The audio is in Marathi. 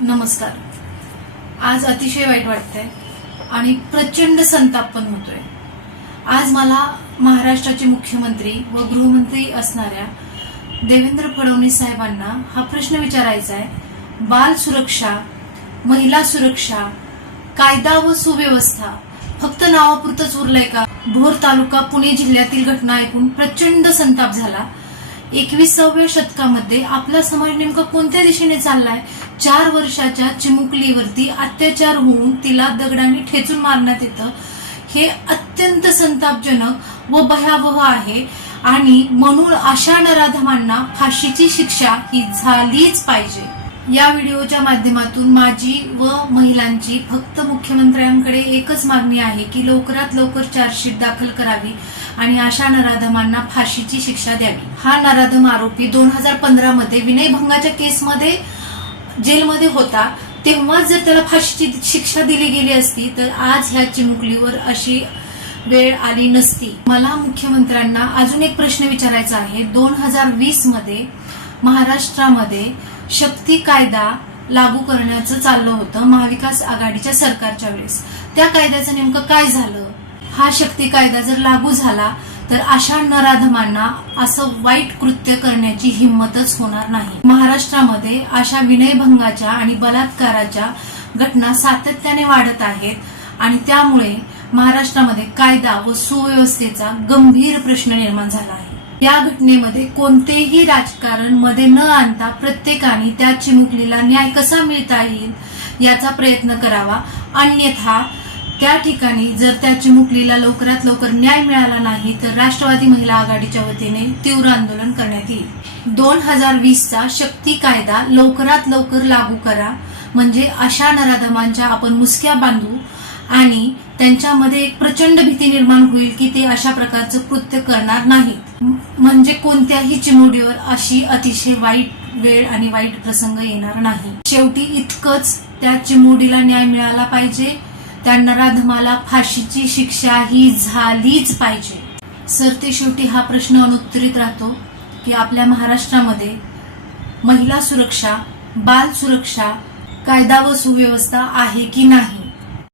नमस्कार. आज अतिशय वाईट वाटतंय आणि प्रचंड संताप पण होतोय. आज मला महाराष्ट्राचे मुख्यमंत्री व गृहमंत्री असणाऱ्या देवेंद्र फडणवीस साहेबांना हा प्रश्न विचारायचा आहे. बाल सुरक्षा, महिला सुरक्षा, कायदा व सुव्यवस्था फक्त नावापुरतच उरलंय का? भोर तालुका पुणे जिल्ह्यातील घटना ऐकून प्रचंड संताप झाला. 21व्या शतकामध्ये आपला समाज नेमका कोणत्या दिशेने चाललाय? 4 वर्षाच्या चिमुकलीवरती अत्याचार होऊन तिला दगडाने ठेचून मारण्यात येतं. हे अत्यंत संतापजनक व भयावह आहे आणि म्हणून अशा नराधमांना फाशीची शिक्षा ही झालीच पाहिजे. या व्हिडिओच्या माध्यमातून माझी व महिलांची फक्त मुख्यमंत्र्यांकडे एकच मागणी आहे की लवकरात लवकर चार्जशीट दाखल करावी आणि अशा नराधमांना फाशीची शिक्षा द्यावी. हा नराधम आरोपी 2015 मध्ये विनयभंगाच्या केसमध्ये जेलमध्ये होता. तेव्हा जर त्याला फाशीची शिक्षा दिली गेली असती तर आज ह्या चिमुकलीवर अशी वेळ आली नसती. मला मुख्यमंत्र्यांना अजून एक प्रश्न विचारायचा आहे. 2020 मध्ये महाराष्ट्रामध्ये शक्ती कायदा लागू करण्याचं चाललं होतं महाविकास आघाडीच्या सरकारच्या वेळेस. त्या कायद्याचं नेमकं काय झालं? हा शक्ती कायदा जर लागू झाला तर अशा नराधमांना असं वाईट कृत्य करण्याची हिंमतच होणार नाही. महाराष्ट्रामध्ये अशा विनयभंगाच्या आणि बलात्काराच्या घटना सातत्याने वाढत आहेत आणि त्यामुळे महाराष्ट्रामध्ये कायदा व सुव्यवस्थेचा गंभीर प्रश्न निर्माण झाला आहे. या घटनेमध्ये कोणतेही राजकारण मध्ये न आणता प्रत्येकाने त्या चिमुकलीला न्याय कसा मिळता येईल याचा प्रयत्न करावा. अन्यथा त्या ठिकाणी जर त्या चिमुकलीला लवकरात लवकर न्याय मिळाला नाही तर राष्ट्रवादी महिला आघाडीच्या वतीने तीव्र आंदोलन करण्यात येईल. 2020चा शक्ती कायदा लवकरात लवकर लागू करा, म्हणजे अशा नराधमांच्या आपण मुसक्या बांधू आणि त्यांच्यामध्ये एक प्रचंड भीती निर्माण होईल की ते अशा प्रकारचं कृत्य करणार नाहीत. म्हणजे कोणत्याही चिमुरडीवर अशी अतिशय वाईट वेळ आणि वाईट प्रसंग येणार नाही. शेवटी इतकंच, त्या चिमुरडीला न्याय मिळाला पाहिजे, त्या नराधमाला फाशीची शिक्षा ही झालीच पाहिजे. सरते शेवटी हा प्रश्न अनुत्तरित राहतो की आपल्या महाराष्ट्रामध्ये महिला सुरक्षा, बाल सुरक्षा, कायदा व सुव्यवस्था आहे की नाही.